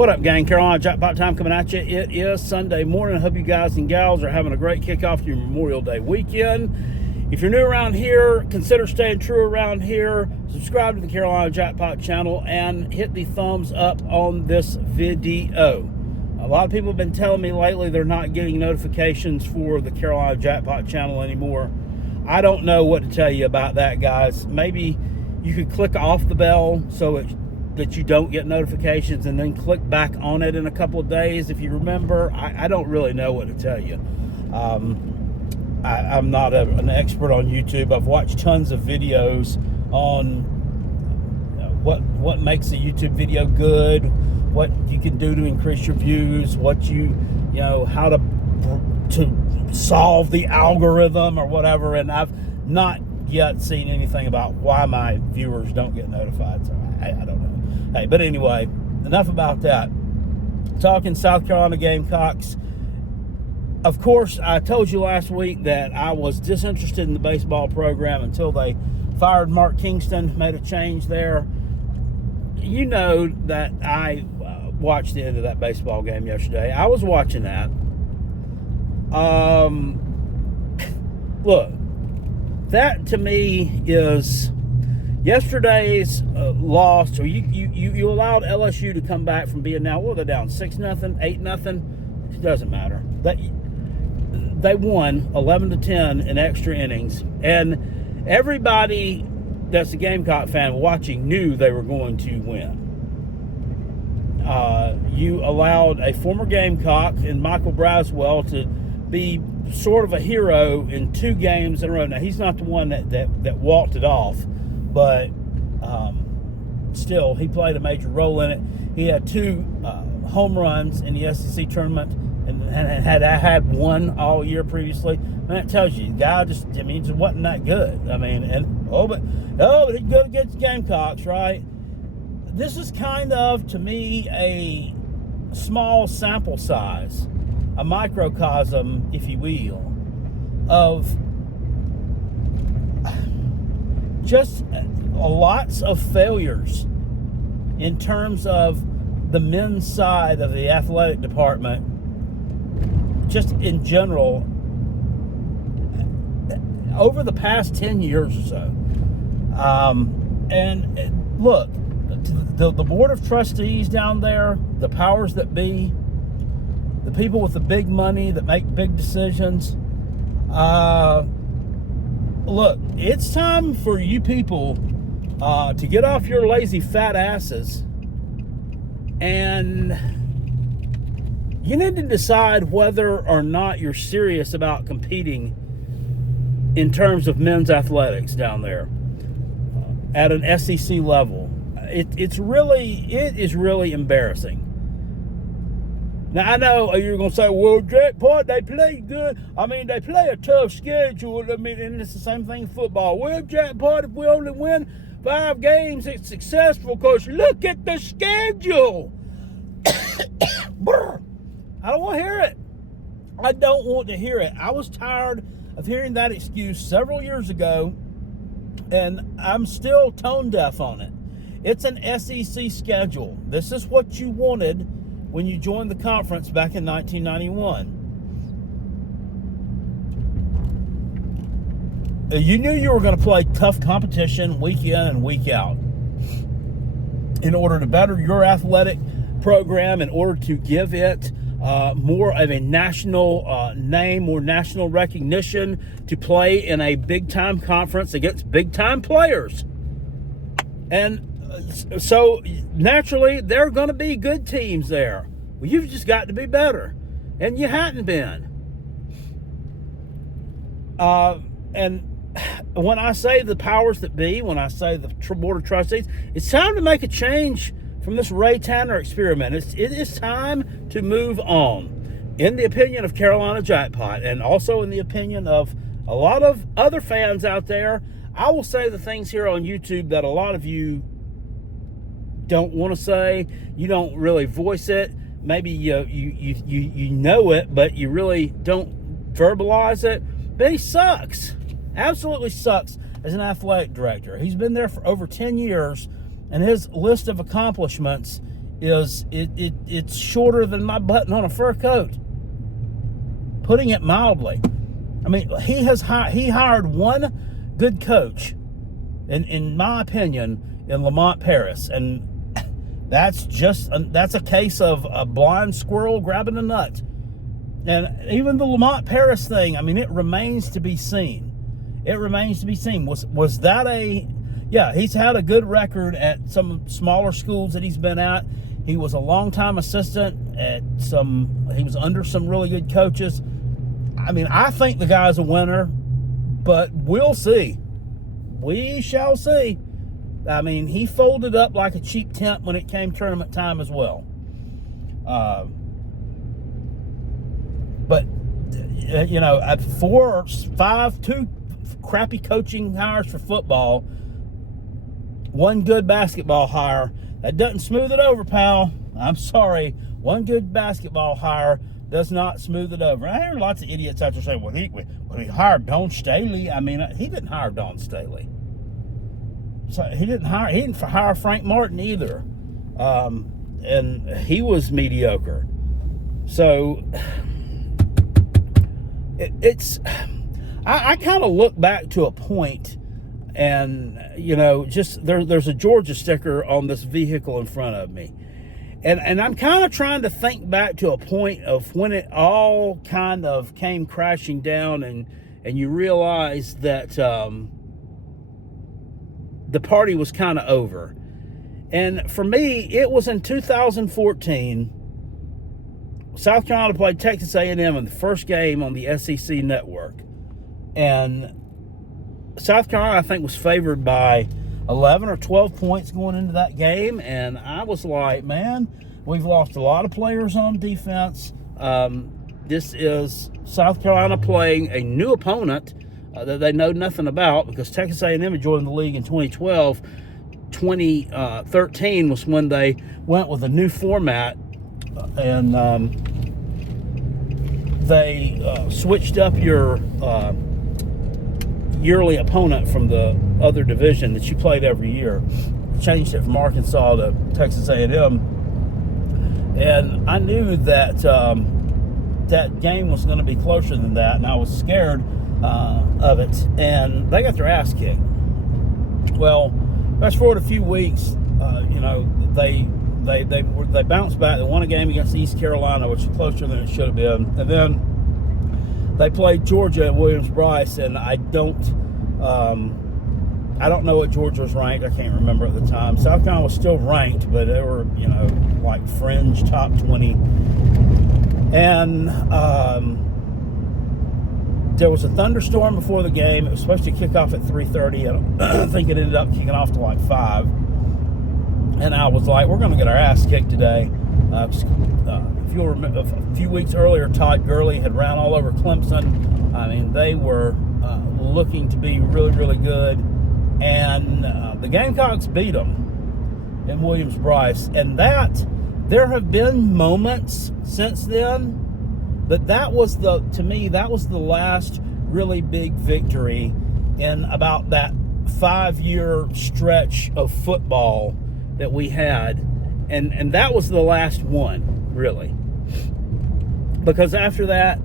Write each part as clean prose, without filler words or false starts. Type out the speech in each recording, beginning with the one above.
What up, gang? Carolina Jackpot time coming at you. It is Sunday morning. I hope you guys and gals are having a great kickoff to your Memorial Day weekend. If you're new around here, consider staying true around here. Subscribe to the Carolina Jackpot channel and hit the thumbs up on this video. A lot of people have been telling me lately they're not getting notifications for the Carolina Jackpot channel anymore. I don't know what to tell you about that, guys. Maybe you could click off the bell so that you don't get notifications and then click back on it in a couple of days. If you remember, I don't really know what to tell you. I'm not an expert on YouTube. I've watched tons of videos on what makes a YouTube video good, what you can do to increase your views, how to solve the algorithm or whatever, and I've not yet seen anything about why my viewers don't get notified, so I don't know. Hey, but anyway, enough about that. Talking South Carolina Gamecocks. Of course, I told you last week that I was disinterested in the baseball program until they fired Mark Kingston, made a change there. You know that I watched the end of that baseball game yesterday. I was watching that. Look, that to me is yesterday's loss. So you allowed LSU to come back from being now, what are they down, 6-0, 8-0? It doesn't matter. They won 11-10 in extra innings, and everybody that's a Gamecock fan watching knew they were going to win. You allowed a former Gamecock and Michael Braswell to be sort of a hero in 2 games in a row. Now, he's not the one that walked it off, but still, he played a major role in it. He had 2 home runs in the SEC tournament and had one all year previously. And that tells you, the guy just wasn't that good. I mean, but he's good against Gamecocks, right? This is kind of, to me, a small sample size, a microcosm, if you will, of just lots of failures in terms of the men's side of the athletic department, just in general, over the past 10 years or so. And look, the board of trustees down there, the powers that be, the people with the big money that make big decisions, look, it's time for you people to get off your lazy fat asses, and you need to decide whether or not you're serious about competing in terms of men's athletics down there at an SEC level. It is really embarrassing. Now, I know you're going to say, well, Jackpot, they play good. I mean, they play a tough schedule. I mean, and it's the same thing in football. Well, Jackpot, if we only win 5 games, it's successful because look at the schedule. I don't want to hear it. I don't want to hear it. I was tired of hearing that excuse several years ago, and I'm still tone deaf on it. It's an SEC schedule. This is what you wanted when you joined the conference back in 1991. You knew you were going to play tough competition week in and week out in order to better your athletic program, in order to give it more of a national name, more national recognition, to play in a big-time conference against big-time players. And so, naturally, there are going to be good teams there. Well, you've just got to be better. And you hadn't been. And when I say the powers that be, when I say the board of trustees, it's time to make a change from this Ray Tanner experiment. It is time to move on. In the opinion of Carolina Jackpot, and also in the opinion of a lot of other fans out there, I will say the things here on YouTube that a lot of you don't want to say. You don't really voice it. Maybe you know it, but you really don't verbalize it. But he sucks. Absolutely sucks as an athletic director. He's been there for over 10 years, and his list of accomplishments it's shorter than my button on a fur coat. Putting it mildly. I mean, he hired one good coach, in my opinion, in Lamont Paris, and that's a case of a blind squirrel grabbing a nut. And even the Lamont Paris thing, I mean, it remains to be seen. It remains to be seen. Was that yeah, he's had a good record at some smaller schools that he's been at. He was a longtime assistant at he was under some really good coaches. I mean, I think the guy's a winner, but we'll see. We shall see. I mean, he folded up like a cheap tent when it came tournament time as well. But, you know, at 4 or 5, 2 crappy coaching hires for football, 1 good basketball hire, that doesn't smooth it over, pal. I'm sorry. 1 good basketball hire does not smooth it over. I hear lots of idiots out there saying, well, he hired Don Staley. I mean, he didn't hire Don Staley. So he didn't hire Frank Martin either. And he was mediocre. So I kind of look back to a point, and, you know, just there's a Georgia sticker on this vehicle in front of me. And I'm kind of trying to think back to a point of when it all kind of came crashing down, and you realize that the party was kind of over. And for me, it was in 2014. South Carolina played Texas A&M in the first game on the SEC network. And South Carolina, I think, was favored by 11 or 12 points going into that game, and I was like, man, we've lost a lot of players on defense. This is South Carolina playing a new opponent that they know nothing about, because Texas A&M had joined the league in 2012. 2013 was when they went with a new format, and they switched up your yearly opponent from the other division that you played every year. Changed it from Arkansas to Texas A&M, and I knew that that game was going to be closer than that, and I was scared of it. And they got their ass kicked. Well, fast forward a few weeks, you know, they bounced back. They won a game against East Carolina, which was closer than it should have been, and then they played Georgia at Williams-Brice, and I don't know what Georgia was ranked. I can't remember at the time. South Carolina was still ranked, but they were, you know, like fringe top 20. And there was a thunderstorm before the game. It was supposed to kick off at 3:30. I think it ended up kicking off to like 5. And I was like, we're going to get our ass kicked today. If you'll remember, a few weeks earlier, Todd Gurley had ran all over Clemson. I mean, they were looking to be really, really good. And the Gamecocks beat them in Williams-Brice. And there have been moments since then, but to me, that was the last really big victory in about that 5-year stretch of football that we had. And that was the last one, really. Because after that,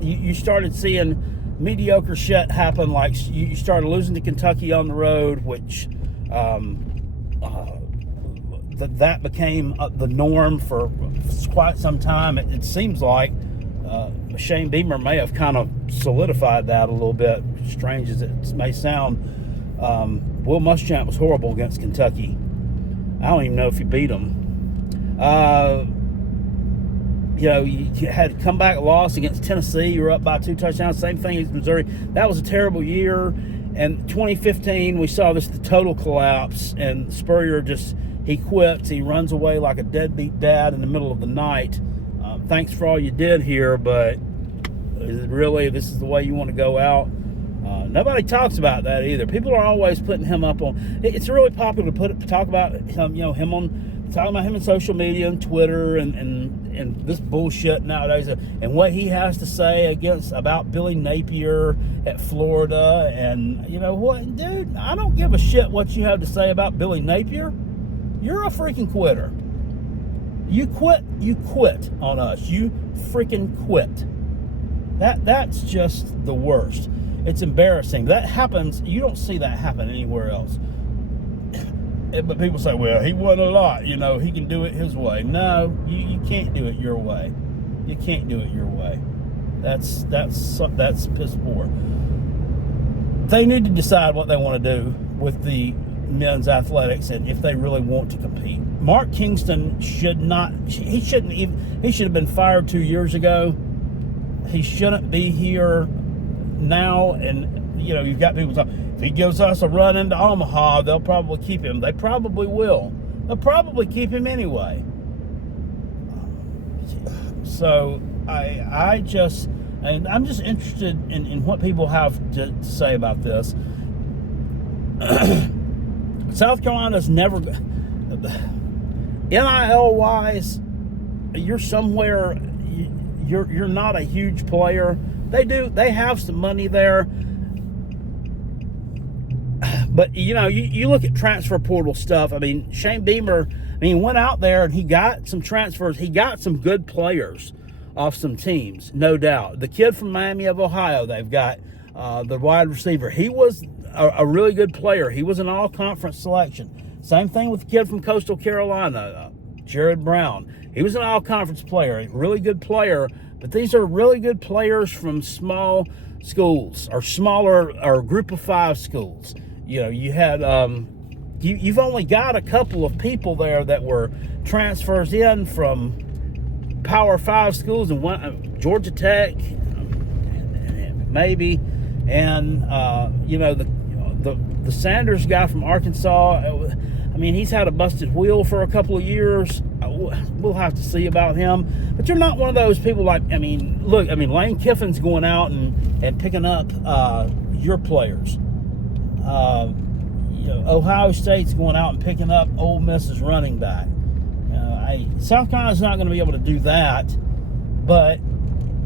you started seeing mediocre shit happen. Like, you started losing to Kentucky on the road, which that became the norm for quite some time. It seems like Shane Beamer may have kind of solidified that a little bit, strange as it may sound. Will Muschamp was horrible against Kentucky. I don't even know if he beat them. You know, you had a comeback loss against Tennessee. You were up by 2 touchdowns. Same thing as Missouri. That was a terrible year. And 2015, we saw the total collapse. And Spurrier he quits. He runs away like a deadbeat dad in the middle of the night. Thanks for all you did here, but this is the way you want to go out? Nobody talks about that either. People are always putting him up on. It's really popular to talk about him. You know, talking about him on social media and Twitter and this bullshit nowadays, and what he has to say about Billy Napier at Florida. And you know what, dude? I don't give a shit what you have to say about Billy Napier. You're a freaking quitter. You quit on us. You freaking quit. That's just the worst. It's embarrassing. That happens. You don't see that happen anywhere else. But people say, well, he won a lot. You know, he can do it his way. No, you can't do it your way. You can't do it your way. That's piss poor. They need to decide what they want to do with the men's athletics and if they really want to compete. Mark Kingston should have been fired 2 years ago. He shouldn't be here now. And, you know, you've got people talking, if he gives us a run into Omaha, they'll probably keep him. They probably will. They'll probably keep him anyway. So I'm just interested in what people have to say about this. South Carolina's never, NIL wise, you're somewhere, you're not a huge player. They have some money there. But, you know, you look at transfer portal stuff. I mean, Shane Beamer, went out there and he got some transfers. He got some good players off some teams, no doubt. The kid from Miami of Ohio, they've got the wide receiver. He was a really good player. He was an all-conference selection. Same thing with the kid from Coastal Carolina, Jared Brown. He was an all-conference player, a really good player. But these are really good players from small schools or smaller or group of 5 schools. You know, you had you've only got a couple of people there that were transfers in from Power 5 schools, and one Georgia Tech, maybe, and you know, the Sanders guy from Arkansas. He's had a busted wheel for a couple of years. We'll have to see about him. But you're not one of those people like, Lane Kiffin's going out and picking up your players. Ohio State's going out and picking up Ole Miss's running back. South Carolina's not going to be able to do that, but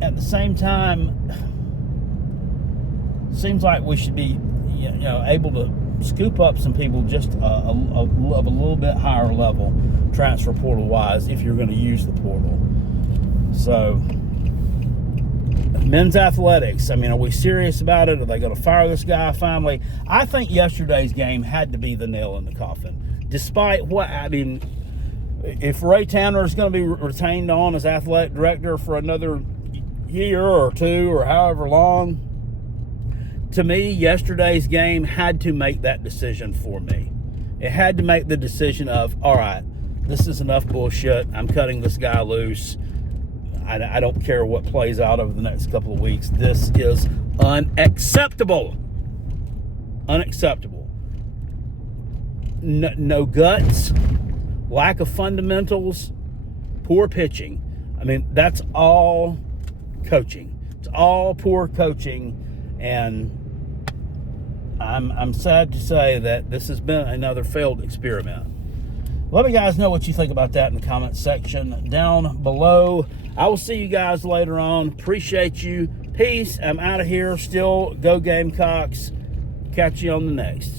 at the same time, seems like we should be, able to scoop up some people just of a little bit higher level, transfer portal wise, if you're going to use the portal. So, men's athletics. Are we serious about it? Are they going to fire this guy finally? I think yesterday's game had to be the nail in the coffin. Despite what, if Ray Tanner is going to be retained on as athletic director for another year or two or however long, to me, yesterday's game had to make that decision for me. It had to make the decision of, all right, this is enough bullshit. I'm cutting this guy loose. I don't care what plays out over the next couple of weeks. This is unacceptable. Unacceptable. No guts, lack of fundamentals, poor pitching. That's all coaching. It's all poor coaching, and I'm sad to say that this has been another failed experiment. Let me guys know what you think about that in the comments section down below. I will see you guys later on. Appreciate you. Peace. I'm out of here. Still go Gamecocks. Catch you on the next.